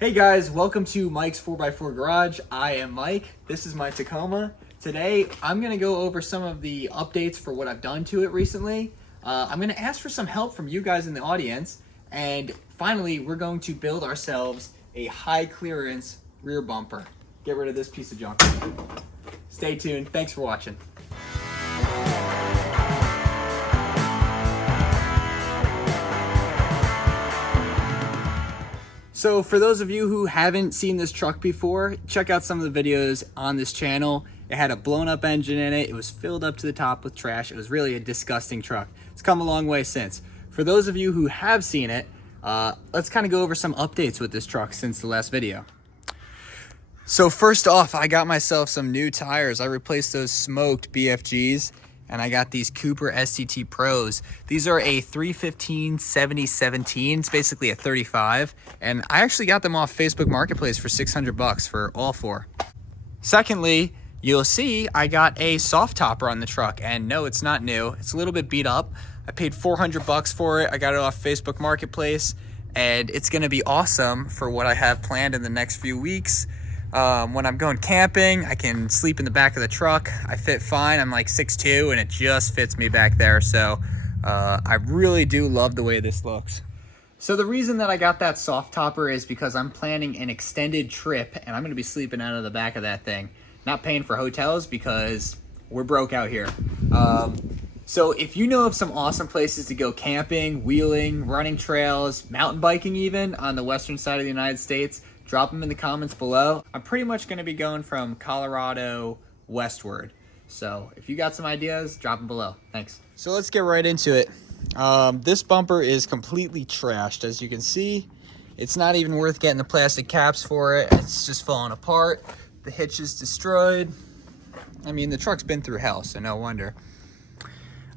Hey guys, welcome to Mike's 4x4 Garage. I am Mike. This is my Tacoma. Today, I'm going to go over some of the updates for what I've done to it recently. I'm going to ask for some help from you guys in the audience. And finally, we're going to build ourselves a high clearance rear bumper. Get rid of this piece of junk. Stay tuned. Thanks for watching. So for those of you who haven't seen this truck before, check out some of the videos on this channel. It had a blown up engine in it. It was filled up to the top with trash. It was really a disgusting truck. It's come a long way since. For those of you who have seen it, let's kind of go over some updates with this truck since the last video. So first off, I got myself some new tires. I replaced those smoked BFGs. And I got these Cooper STT Pros. These are a 315/70/17. It's basically a 35. And I actually got them off Facebook Marketplace for $600 for all four. Secondly, you'll see I got a soft topper on the truck. And no, it's not new. It's a little bit beat up. I paid $400 for it. I got it off Facebook Marketplace. And it's gonna be awesome for what I have planned in the next few weeks. When I'm going camping, I can sleep in the back of the truck. I fit fine. I'm like 6'2", and it just fits me back there. So I really do love the way this looks. So the reason that I got that soft topper is because I'm planning an extended trip, and I'm going to be sleeping out of the back of that thing. Not paying for hotels because we're broke out here. So if you know of some awesome places to go camping, wheeling, running trails, mountain biking even on the western side of the United States, drop them in the comments below. I'm pretty much going to be going from Colorado westward. So if you got some ideas, drop them below. Thanks. So let's get right into it. This bumper is completely trashed. As you can see, it's not even worth getting the plastic caps for it. It's just falling apart. The hitch is destroyed. I mean, the truck's been through hell, so no wonder.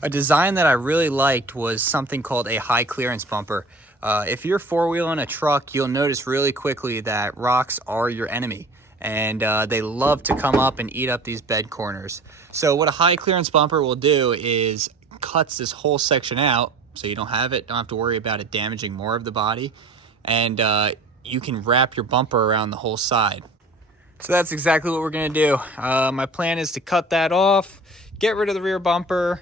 A design that I really liked was something called a high clearance bumper. If you're four-wheeling a truck, you'll notice really quickly that rocks are your enemy, and they love to come up and eat up these bed corners. So what a high clearance bumper will do is cuts this whole section out, so you don't have to worry about it damaging more of the body, and you can wrap your bumper around the whole side. So that's exactly what we're gonna do. My plan is to cut that off, get rid of the rear bumper.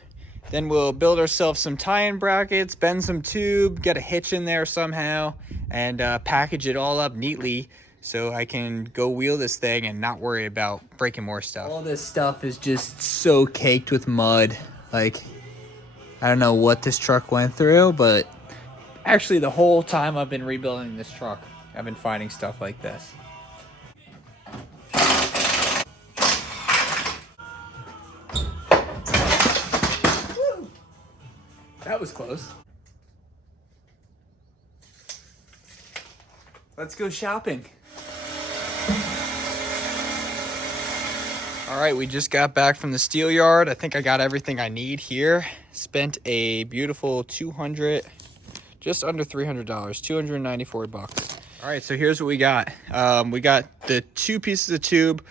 Then we'll build ourselves some tie-in brackets, bend some tube, get a hitch in there somehow, and package it all up neatly so I can go wheel this thing and not worry about breaking more stuff. All this stuff is just so caked with mud. Like, I don't know what this truck went through, but actually the whole time I've been rebuilding this truck, I've been finding stuff like this. That was close. Let's go shopping. All right, we just got back from the steel yard. I think I got everything I need here. Spent a beautiful just under $300, $294. All right, so here's what we got. We got the two pieces of tube.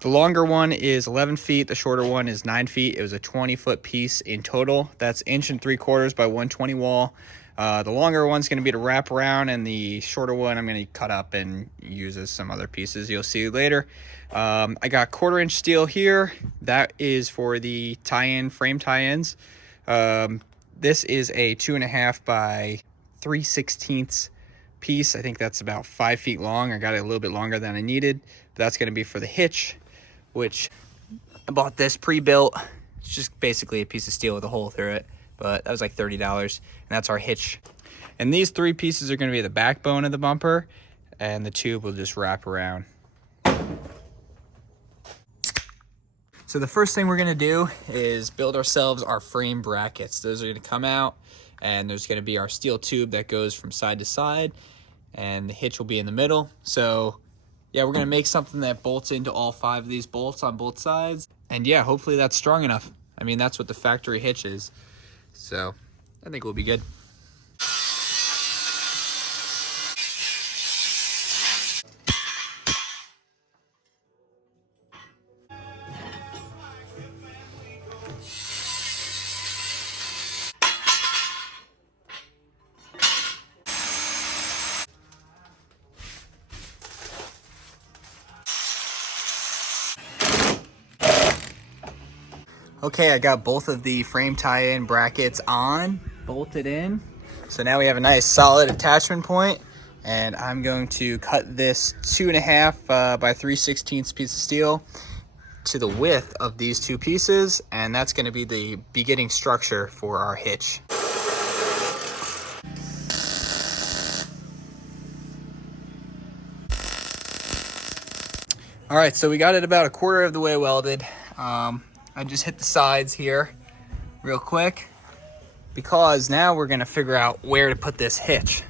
The longer one is 11 feet. The shorter one is 9 feet. It was a 20-foot piece in total. That's 1 3/4 by 120 wall. The longer one's going to be to wrap around, and the shorter one I'm going to cut up and use as some other pieces you'll see later. I got 1/4 steel here. That is for the frame tie-ins. This is a 2.5 by 3/16 piece. I think that's about 5 feet long. I got it a little bit longer than I needed. But that's going to be for the hitch, which I bought this pre-built. It's just basically a piece of steel with a hole through it, but that was like $30, and that's our hitch. And these three pieces are going to be the backbone of the bumper, and the tube will just wrap around. So the first thing we're going to do is build ourselves our frame brackets. Those are going to come out, and there's going to be our steel tube that goes from side to side, and the hitch will be in the middle. So yeah, we're going to make something that bolts into all 5 of these bolts on both sides. And yeah, hopefully that's strong enough. I mean, that's what the factory hitch is. So I think we'll be good. Okay, I got both of the frame tie-in brackets on, bolted in. So now we have a nice solid attachment point, and I'm going to cut this 2.5 by 3/16 piece of steel to the width of these two pieces, and that's going to be the beginning structure for our hitch. All right, so we got it about 1/4 of the way welded. I just hit the sides here real quick because now we're gonna figure out where to put this hitch.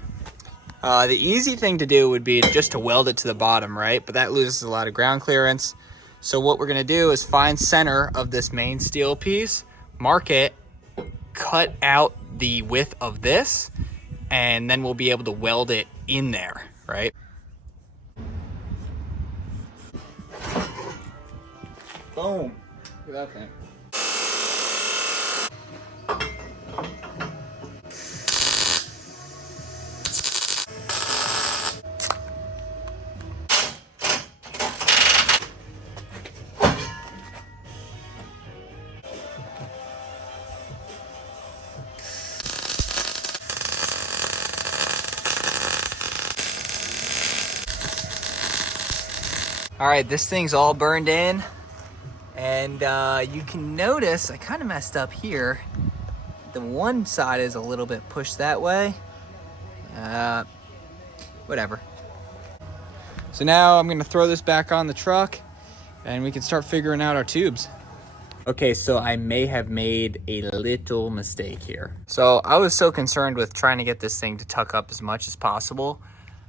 The easy thing to do would be just to weld it to the bottom, right? But that loses a lot of ground clearance. So what we're gonna do is find center of this main steel piece, mark it, cut out the width of this, and then we'll be able to weld it in there, right? Boom. Look at that thing. All right, this thing's all burned in. And you can notice I kind of messed up here. The one side is a little bit pushed that way. Whatever. So now I'm gonna throw this back on the truck and we can start figuring out our tubes. Okay, so I may have made a little mistake here. So I was so concerned with trying to get this thing to tuck up as much as possible.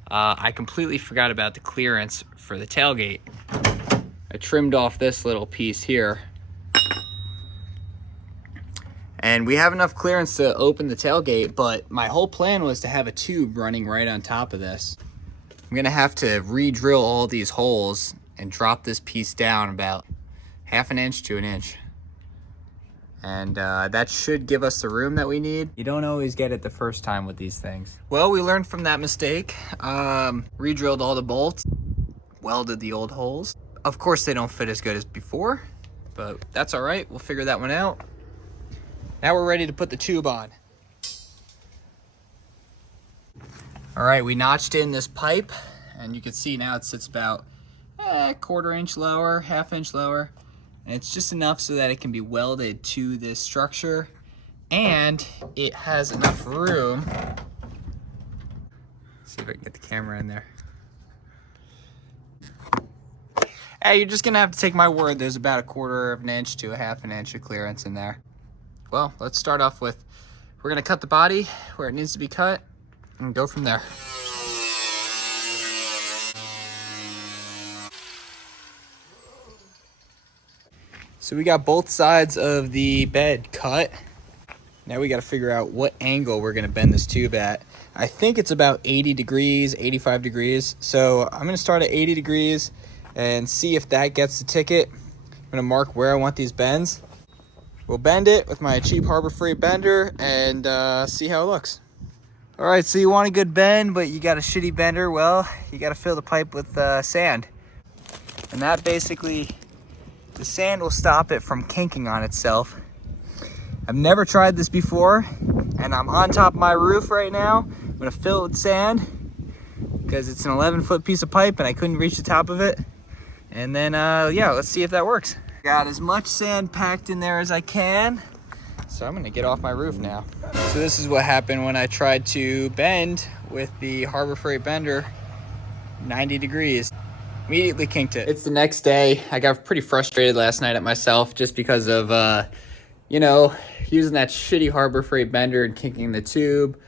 I completely forgot about the clearance for the tailgate. I trimmed off this little piece here. And we have enough clearance to open the tailgate, but my whole plan was to have a tube running right on top of this. I'm gonna have to re-drill all these holes and drop this piece down about 1/2 inch to 1 inch. And that should give us the room that we need. You don't always get it the first time with these things. Well, we learned from that mistake. Re-drilled all the bolts, welded the old holes. Of course, they don't fit as good as before, but that's all right. We'll figure that one out. Now we're ready to put the tube on. All right, we notched in this pipe, and you can see now it sits about 1/4 inch lower, 1/2 inch lower, and it's just enough so that it can be welded to this structure, and it has enough room. Let's see if I can get the camera in there. Hey, you're just gonna have to take my word. There's about 1/4 of an inch to 1/2 inch of clearance in there. Well, let's start off with, we're gonna cut the body where it needs to be cut and go from there. So we got both sides of the bed cut. Now we gotta figure out what angle we're gonna bend this tube at. I think it's about 80 degrees, 85 degrees. So I'm gonna start at 80 degrees and see if that gets the ticket. I'm gonna mark where I want these bends. We'll bend it with my cheap Harbor Freight bender and see how it looks. All right, so you want a good bend, but you got a shitty bender. Well, you gotta fill the pipe with sand. And that basically, the sand will stop it from kinking on itself. I've never tried this before, and I'm on top of my roof right now. I'm gonna fill it with sand because it's an 11-foot piece of pipe and I couldn't reach the top of it. And then, yeah, let's see if that works. Got as much sand packed in there as I can. So I'm gonna get off my roof now. So this is what happened when I tried to bend with the Harbor Freight bender, 90 degrees. Immediately kinked it. It's the next day. I got pretty frustrated last night at myself just because of, you know, using that shitty Harbor Freight bender and kinking the tube,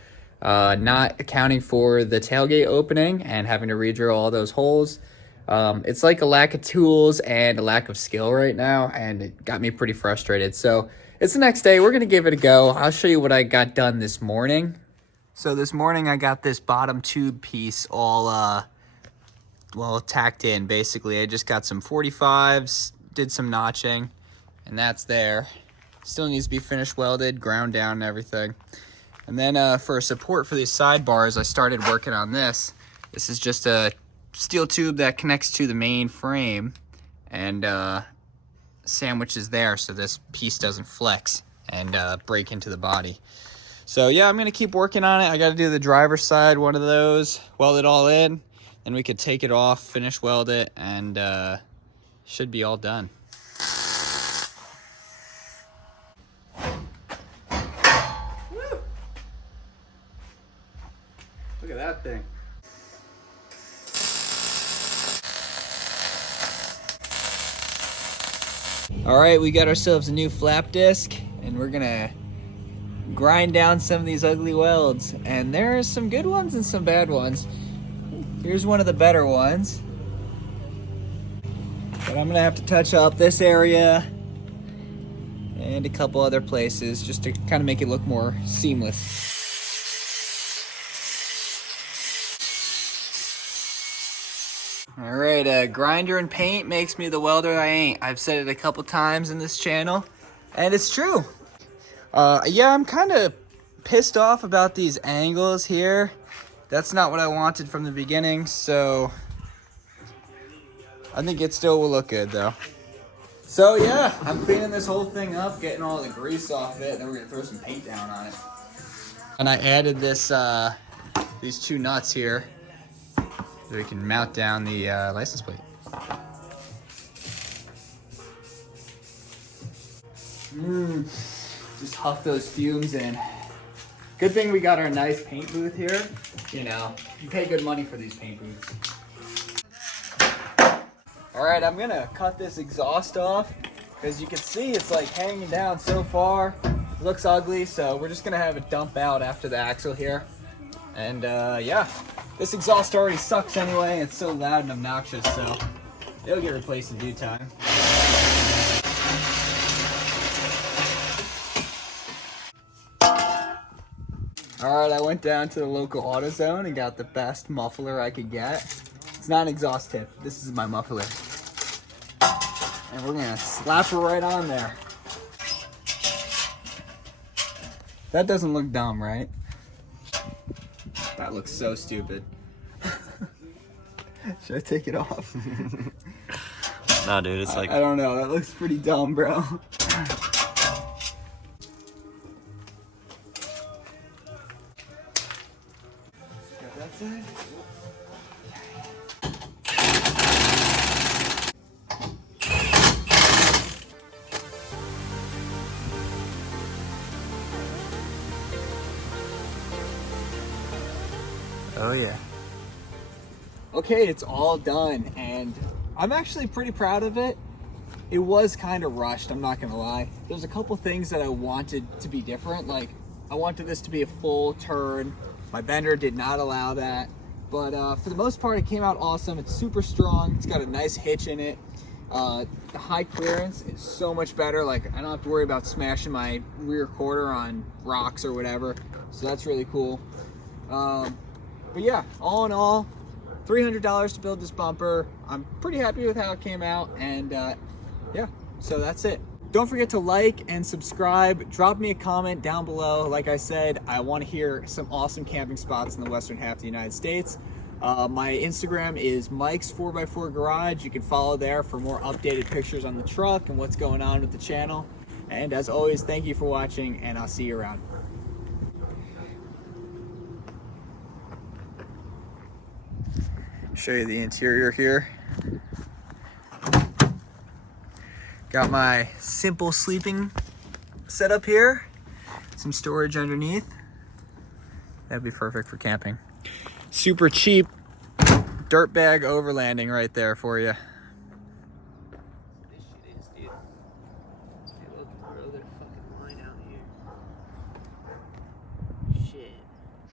not accounting for the tailgate opening and having to re-drill all those holes. It's like a lack of tools and a lack of skill right now, and it got me pretty frustrated. So it's the next day. We're gonna give it a go. I'll show you what I got done this morning. So this morning I got this bottom tube piece all well tacked in. Basically, I just got some 45s, did some notching, and that's there. Still needs to be finished welded, ground down and everything. And then for support for these sidebars, I started working on this. This is just a steel tube that connects to the main frame, and sandwiches there so this piece doesn't flex and break into the body. So yeah, I'm gonna keep working on it. I gotta do the driver's side, one of those, weld it all in, then we could take it off, finish weld it, and should be all done. Woo! Look at that thing. All right, we got ourselves a new flap disc, and we're gonna grind down some of these ugly welds. And there's some good ones and some bad ones. Here's one of the better ones. But I'm gonna have to touch up this area and a couple other places just to kind of make it look more seamless. All right, grinder and paint makes me the welder I ain't. I've said it a couple times in this channel, and it's true. Yeah, I'm kind of pissed off about these angles here. That's not what I wanted from the beginning, so I think it still will look good though. So yeah, I'm cleaning this whole thing up, getting all the grease off it, then we're gonna throw some paint down on it. And I added this, these two nuts here, so we can mount down the license plate. Just huff those fumes in. Good thing we got our nice paint booth here. You know, you pay good money for these paint booths. All right, I'm gonna cut this exhaust off. As you can see, it's like hanging down so far. It looks ugly, so we're just gonna have it dump out after the axle here. And yeah, this exhaust already sucks anyway. It's so loud and obnoxious, so it'll get replaced in due time. All right, I went down to the local AutoZone and got the best muffler I could get. It's not an exhaust tip. This is my muffler. And we're gonna slap her right on there. That doesn't look dumb, right? That looks so stupid. Should I take it off? Nah, dude, it's like... I don't know, that looks pretty dumb, bro. Got that side? Oh yeah. Okay, it's all done, and I'm actually pretty proud of it. It was kind of rushed, I'm not gonna lie. There's a couple things that I wanted to be different. Like, I wanted this to be a full turn. My bender did not allow that. But for the most part, it came out awesome. It's super strong. It's got a nice hitch in it. The high clearance is so much better. Like, I don't have to worry about smashing my rear quarter on rocks or whatever. So that's really cool. But yeah, all in all, $300 to build this bumper. I'm pretty happy with how it came out, and yeah, so that's it. Don't forget to like and subscribe. Drop me a comment down below. Like I said, I want to hear some awesome camping spots in the western half of the United States. My Instagram is Mike's 4x4 Garage. You can follow there for more updated pictures on the truck and what's going on with the channel. And as always, thank you for watching, and I'll see you around. Show you the interior here. Got my simple sleeping setup here. Some storage underneath. That'd be perfect for camping. Super cheap dirt bag overlanding right there for you. This shit is, dude. Dude, look, bro, they're fucking